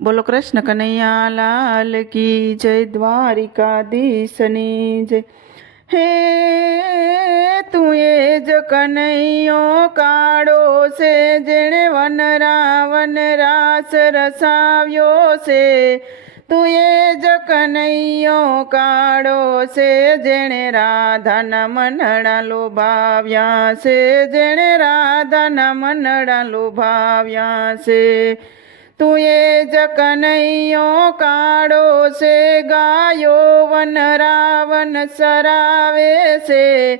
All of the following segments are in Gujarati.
બોલો કૃષ્ણ કનૈયા લાલ કી જય દ્વારિકાધીશની જય. હે તું એ જ કનૈયો કાળો છે જેણે વન રાવન રાસ રસાવ્યો છે. તું એ જ કનૈયો કાળો છે જેણે રાધાના મનડા લોભાવ્યા છે. જેણે રાધાના મનડા લોભાવ્યા છે. તું એ જ કનૈયો કાળો છે, ગાયો વન રાવન સરાવે છે.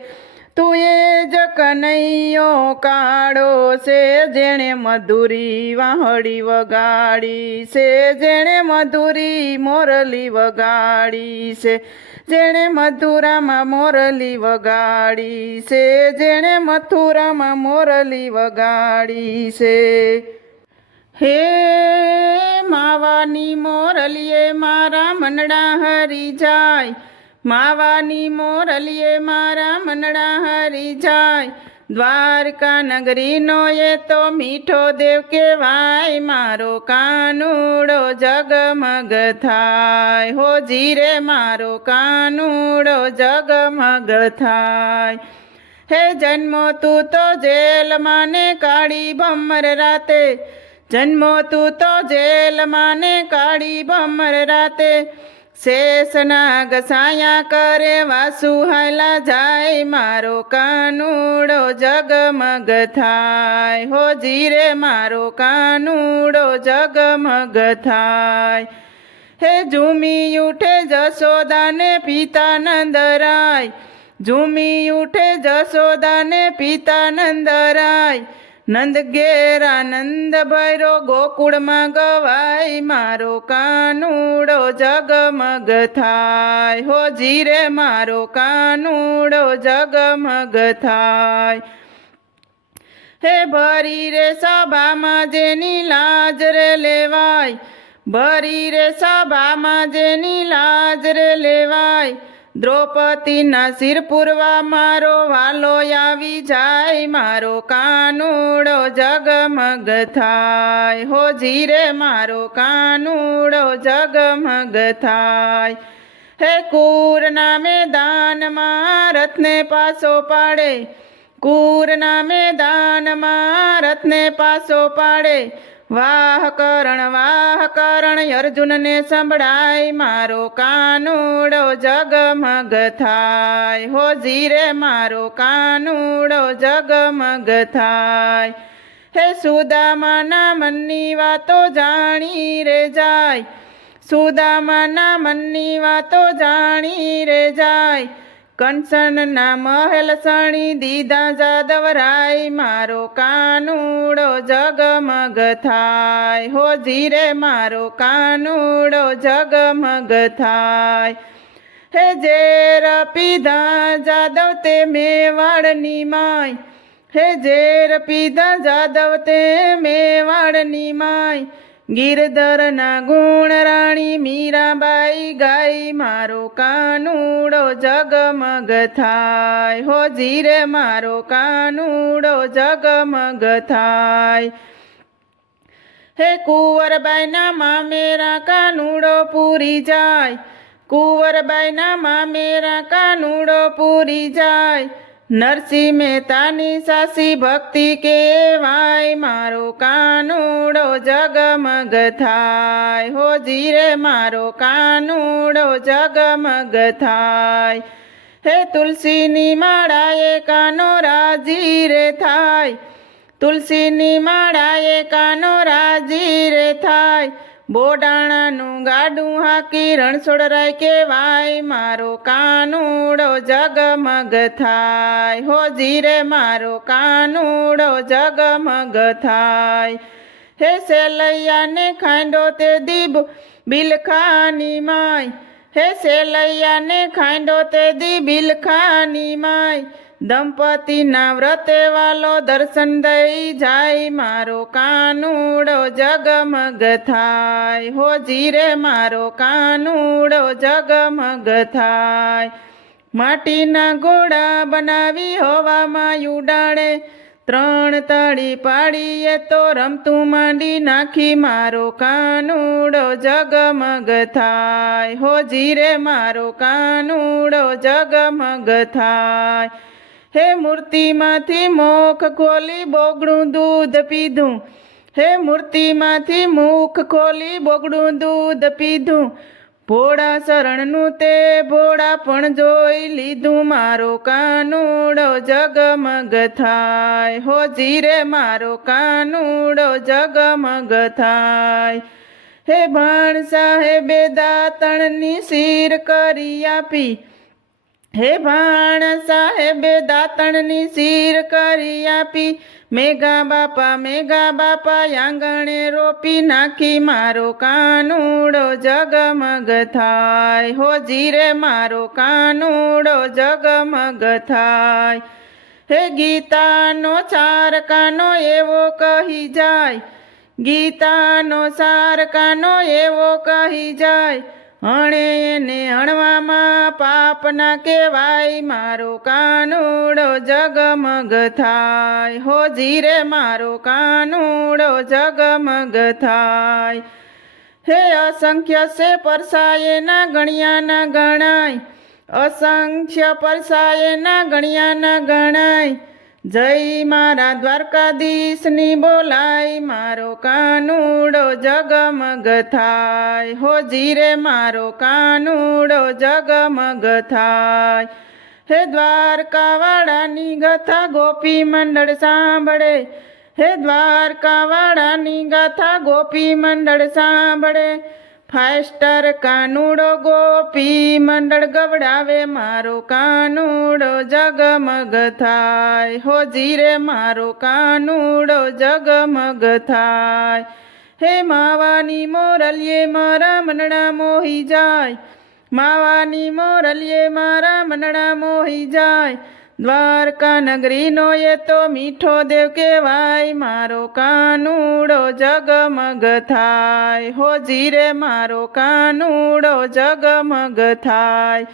તુએ જ કનૈયો કાળો છે, જેણે મધુરી વાહડી વગાડી છે. જેણે મધુરી મોરલી વગાડી છે. જેણે મથુરામાં મોરલી વગાડી છે. જેણે મથુરામાં મોરલી વગાડી છે. હે માવાની મોરલીએ મારા મનડા હરી જાય. માવાની મોરલીએ મારા મનડા હરી જાય. દ્વારકા નગરીનો એ તો મીઠો દેવ કહેવાય. મારો કાનુડો જગમગ થાય. હો જીરે મારો કાનુડો જગમગ થાય. હે જન્મો તું તો જેલ માને કાળી ભમર રાતે. જન્મો તું તો જેલમાં ને કાળી ભમર રાતે. શેષના ગસાયા કરે વાસુ હાલા જાય, મારો કાનુડો જગમગ થાય. હો જીરે, મારો કાનુડો જગમગ થાય. હે ઝૂમી ઉઠે જશોદાને પિતા નંદરાય ઝૂમી ઉઠે જશોદાને પિતા નંદરાય નંદ ઘેર આનંદ ભૈરો ગોકુળમાં ગવાય, મારો કાનુડો જગમગ થાય. હો જીરે, મારો કાનુડો જગમગ થાય. હે ભરી રે સભામાં જેની લાજ રે લેવાય, ભરી રે સભામાં જેની લાજ રે લેવાય. દ્રૌપદીના શિર પૂરવા મારો વાલો આવી જાય, મારો કાનુડો જગમગ થાય. હો જીરે, મારો કાનુડો જગમગ થાય. હે કુરના મેદાનમાં રથને પાસો પાડે, કુરના મેદાનમાં રથને પાસો પાડે. વાહ કરણ વાહ કરણ, અર્જુનને સંભળાય, મારો કાનુડો જગમગ થાય. હો જીરે મારો કાનુડો જગમગ થાય. હે સુદામાના મનની વાતો જાણી રે જાય. સુદામાના મનની વાતો જાણી રે જાય. કંચનના મહેલ સણી દીધા જાદવ રાય મારો કાનુડો જગમગ થાય. હો જીરે, મારો કાનુડો જગમગ થાય. હે ઝેર પીધા જાદવ તે મેવાડની માય. હે ઝેર પીધા જાદવ તે મેવાડની માય. ગિરધરના ગુણ રાણી મીરાબાઈ ગાઈ, મારો કાનુડો જગમગ થાય. હો જીરે, મારો કાનુડો જગમગ થાય. હે કુંવરબાઈના મામેરા કાનુડો પૂરી જાય. કુંવરબાઈના મામેરા કાનુડો પૂરી જાય. નરસિંહ મહેતાની સાસી ભક્તિ કેવાય મારો કાનુડો જગમગ થાય હો જીરે મારો કાનુડો જગમગ થાય હે તુલસીની માળાએ કાનો રાજી રે થાય, તુલસીની માળાએ કાનો રાજી રે થાય બોડાણાનું ગાડું હાકી રણછોડરાય કહેવાય, મારો કાનુડો જગમગ થાય. હો જીરે, મારો કાનુડો જગમગ થાય. હે સેલૈયાને ખાંડો તે દીબ બિલખાની માય. હે સેલૈયાને ખાંડો તે દી બિલખાની માય. દંપતીના વ્રતે વાલો દર્શન દઈ જાય. મારો કાનુડો જગમગ થાય હો જીરે, મારો કાનુડો જગમગ થાય. માટીના ઘોડા બનાવી હવામાં ઉડાડે ત્રણ તાળી પાડીએ તો રમતું માંડી નાખી. મારો કાનુડો જગમગ થાય. હો જીરે, મારો કાનુડો જગમગ થાય. હે મૂર્તિમાંથી મુખ ખોલી બોગડું દૂધ પીધું. હે મૂર્તિમાંથી મુખ ખોલી બોગડું દૂધ પીધું. ભોળા શરણનું તે ભોળા પણ જોઈ લીધું. મારો કાનુડો જગમગ થાય. હો જીરે, મારો કાનુડો જગમગ થાય. હે ભાણ સાહેબે દાતણની શીર કરી આપી. હે ભાણ સાહેબે, દાતણની શીર કરી આપી. મેઘા બાપા મેઘા બાપા, આંગણે રોપી નાખી. મારો કાનુડો જગમગ થાય. હો જીરે, મારો કાનુડો જગમગ થાય. હે ગીતાનો ચાર કાનો એવો કહી જાય. ગીતાનો સાર કાનો એવો કહી જાય. હણે એને હણવામાં પાપ ના કહેવાય. મારો કાનુડો જગમગ થાય. હો જીરે મારો કાનુડો જગમગ થાય. હે અસંખ્ય છે પરસાએ ના ગણ્યા ના ગણાય. અસંખ્ય પરસાએ ના ગણ્યા ના ગણાય. જય મારા દ્વારકાધીશની બોલાય, મારો કાનુડો જગમગ થાય હો જીરે, મારો કાનુડો જગમગ થાય હે દ્વારકાવાળાની ગથા ગોપી મંડળ સાંભળે. હે દ્વારકાવાળાની ગાથા ગોપી મંડળ સાંભળે. ફાસ્ટર કાનુડો ગોપી મંડળ ગવડાવે મારો કાનુડો જગમગ થાય. હો જીરે મારો કાનુડો જગમગ થાય. હે માવાની મોરલીએ મારા મનડા મોહી જાય. માવાની મોરલીએ મારા મનડા મોહી જાય. દ્વારકા નગરીનો એ તો મીઠો દેવ કહેવાય. મારો કાનુડો જગમગ થાય. હો જીરે મારો કાનુડો જગમગ થાય.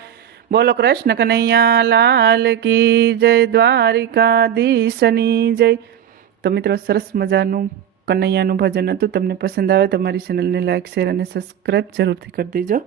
બોલો કૃષ્ણ કનૈયા, લાલ કી જય દ્વારિકા દીશની જય. તો મિત્રો, સરસ મજાનું કનૈયાનું ભજન હતું. તમને પસંદ આવે તમારી મારી ચેનલને લાઈક શેર અને સબસ્ક્રાઈબ જરૂરથી કરી દેજો.